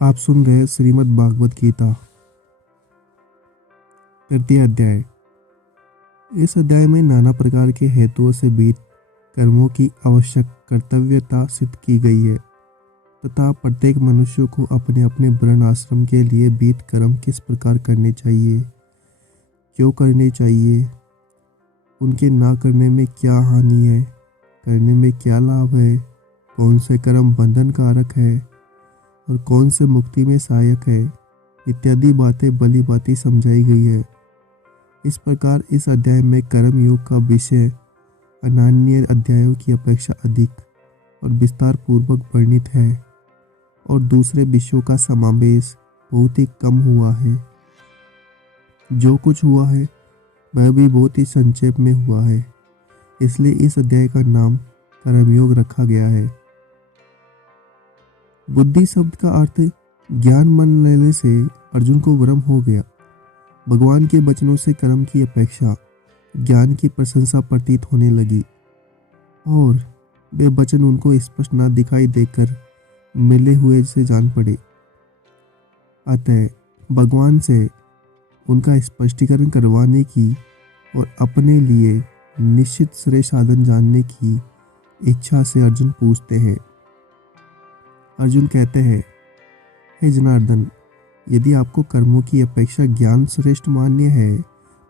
आप सुन रहे हैं श्रीमद् भागवत गीता, तृतीय अध्याय। इस अध्याय में नाना प्रकार के हेतुओं से बीत कर्मों की आवश्यक कर्तव्यता सिद्ध की गई है तथा प्रत्येक मनुष्य को अपने अपने वर्ण आश्रम के लिए बीत कर्म किस प्रकार करने चाहिए, क्यों करने चाहिए, उनके ना करने में क्या हानि है, करने में क्या लाभ है, कौन से कर्म बंधन कारक है और कौन से मुक्ति में सहायक है, इत्यादि बातें भली भांति समझाई गई है। इस प्रकार इस अध्याय में कर्म योग का विषय अन्य अध्यायों की अपेक्षा अधिक और विस्तार पूर्वक वर्णित है और दूसरे विषयों का समावेश बहुत ही कम हुआ है। जो कुछ हुआ है वह भी बहुत ही संक्षेप में हुआ है, इसलिए इस अध्याय का नाम कर्मयोग रखा गया है। बुद्धि शब्द का अर्थ ज्ञान मान लेने से अर्जुन को भ्रम हो गया। भगवान के वचनों से कर्म की अपेक्षा ज्ञान की प्रशंसा प्रतीत होने लगी और वे वचन उनको स्पष्ट न दिखाई देकर मिले हुए से जान पड़े। अतः भगवान से उनका स्पष्टीकरण करवाने की और अपने लिए निश्चित श्रेय साधन जानने की इच्छा से अर्जुन पूछते हैं। अर्जुन कहते हैं, हे जनार्दन, यदि आपको कर्मों की अपेक्षा ज्ञान श्रेष्ठ मान्य है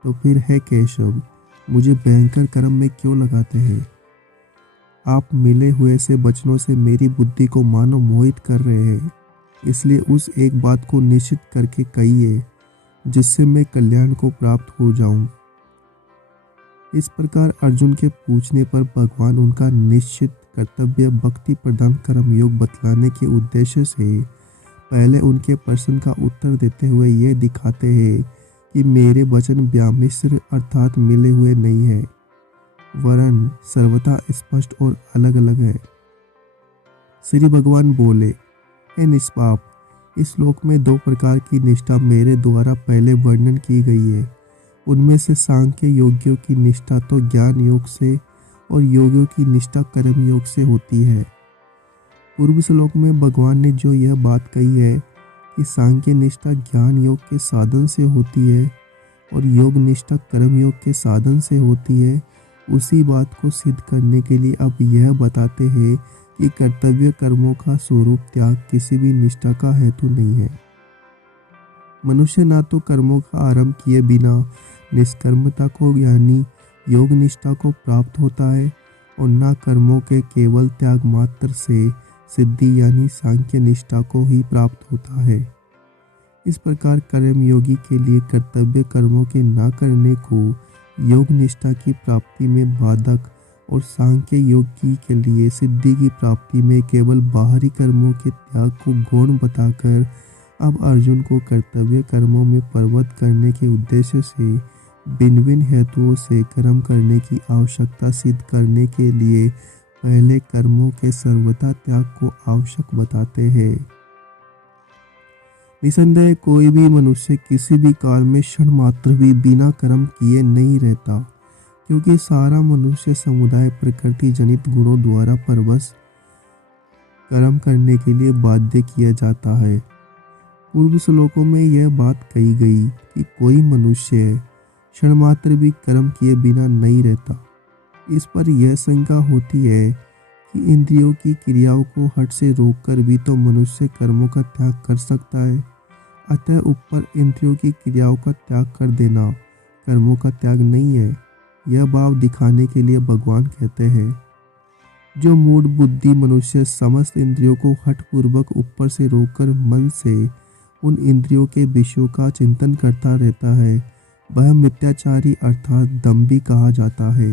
तो फिर है केशव, मुझे भयंकर कर्म में क्यों लगाते हैं? आप मिले हुए से वचनों से मेरी बुद्धि को मानो मोहित कर रहे हैं, इसलिए उस एक बात को निश्चित करके कहिए जिससे मैं कल्याण को प्राप्त हो जाऊं। इस प्रकार अर्जुन के पूछने पर भगवान उनका निश्चित कर्तव्य भक्ति प्रदान कर्म योग बतलाने के उद्देश्य से पहले उनके प्रश्न का उत्तर देते हुए यह दिखाते हैं कि मेरे वचन व्यामिश्र अर्थात मिले हुए नहीं है, वरन सर्वथा स्पष्ट और अलग अलग है। श्री भगवान बोले, हे निष्पाप, इस श्लोक में दो प्रकार की निष्ठा मेरे द्वारा पहले वर्णन की गई है। उनमें से सांख्य योगियों की निष्ठा तो ज्ञान योग से और योगियों की निष्ठा कर्म योग से होती है। पूर्व श्लोक में भगवान ने जो यह बात कही है कि सांख्य निष्ठा ज्ञान योग के साधन से होती है और योग निष्ठा कर्म योग के साधन से होती है, उसी बात को सिद्ध करने के लिए अब यह बताते हैं कि कर्तव्य कर्मों का स्वरूप त्याग किसी भी निष्ठा का हेतु नहीं है। मनुष्य ना तो कर्मों का आरंभ किए बिना निष्कर्मता को यानी योग निष्ठा को प्राप्त होता है और ना कर्मों के केवल त्याग मात्र से सिद्धि यानी सांख्य निष्ठा को ही प्राप्त होता है। इस प्रकार कर्म योगी के लिए कर्तव्य कर्मों के ना करने को योग निष्ठा की प्राप्ति में बाधक और सांख्य योगी के लिए सिद्धि की प्राप्ति में केवल बाहरी कर्मों के त्याग को गौण बताकर अब अर्जुन को कर्तव्य कर्मों में प्रवृत्त करने के उद्देश्य से भिन्न भिन्न हेतुओं से कर्म करने की आवश्यकता सिद्ध करने के लिए पहले कर्मों के सर्वथा त्याग को आवश्यक बताते हैं। निसंदेह कोई भी मनुष्य किसी भी काल में क्षण मात्र भी बिना कर्म किए नहीं रहता, क्योंकि सारा मनुष्य समुदाय प्रकृति जनित गुणों द्वारा परवश कर्म करने के लिए बाध्य किया जाता है। पूर्व श्लोकों में यह बात कही गई कि कोई मनुष्य क्षण मात्र भी कर्म किए बिना नहीं रहता। इस पर यह शंका होती है कि इंद्रियों की क्रियाओं को हठ से रोककर भी तो मनुष्य कर्मों का त्याग कर सकता है। अतः ऊपर इंद्रियों की क्रियाओं का त्याग कर देना कर्मों का त्याग नहीं है। यह भाव दिखाने के लिए भगवान कहते हैं, जो मूढ़ बुद्धि मनुष्य समस्त इंद्रियों को हठपूर्वक ऊपर से रोककर मन से उन इंद्रियों के विषयों का चिंतन करता रहता है, वह मिथ्याचारी अर्थात दंभी कहा जाता है।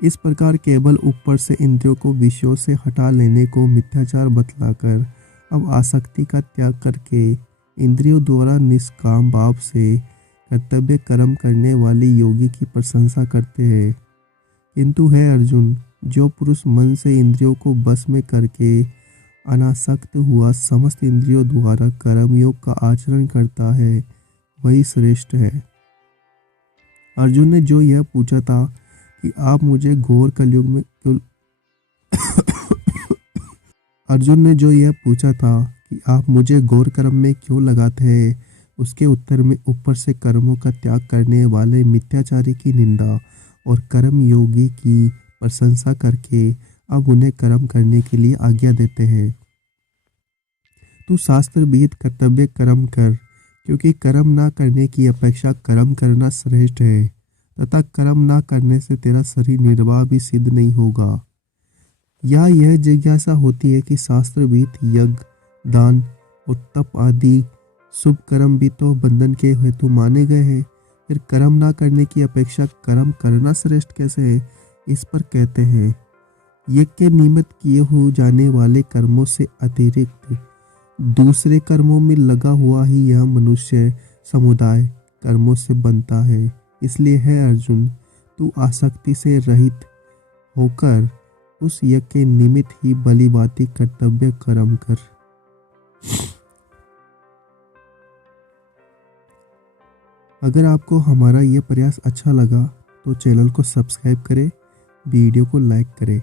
इस प्रकार केवल ऊपर से इंद्रियों को विषयों से हटा लेने को मिथ्याचार बतलाकर अब आसक्ति का त्याग करके इंद्रियों द्वारा निष्काम भाव से कर्तव्य कर्म करने वाली योगी की प्रशंसा करते हैं। किंतु है अर्जुन, जो पुरुष मन से इंद्रियों को बस में करके अनासक्त हुआ समस्त इंद्रियों द्वारा कर्मयोग का आचरण करता है, वही श्रेष्ठ है। अर्जुन ने जो यह पूछा था कि आप मुझे घोर कलयुग में अर्जुन ने जो यह पूछा था कि आप मुझे घोर कर्म में क्यों लगाते हैं, उसके उत्तर में ऊपर से कर्मों का त्याग करने वाले मिथ्याचारी की निंदा और कर्म योगी की प्रशंसा करके अब उन्हें कर्म करने के लिए आज्ञा देते हैं। तू शास्त्र विहित कर्तव्य कर्म कर, क्योंकि कर्म ना करने की अपेक्षा कर्म करना श्रेष्ठ है तथा कर्म ना करने से तेरा शरीर निर्वाह भी सिद्ध नहीं होगा। या यह जिज्ञासा होती है कि शास्त्र विहित यज्ञ, दान और तप आदि शुभ कर्म भी तो बंधन के हेतु माने गए हैं, फिर कर्म ना करने की अपेक्षा कर्म करना श्रेष्ठ कैसे है। इस पर कहते हैं, यज्ञ के निमित्त किए हो जाने वाले कर्मों से अतिरिक्त दूसरे कर्मों में लगा हुआ ही यह मनुष्य समुदाय कर्मों से बनता है। इसलिए है अर्जुन, तू आसक्ति से रहित होकर उस यज्ञ के निमित्त ही भलीभांति कर्तव्य कर्म कर। अगर आपको हमारा यह प्रयास अच्छा लगा तो चैनल को सब्सक्राइब करें, वीडियो को लाइक करें।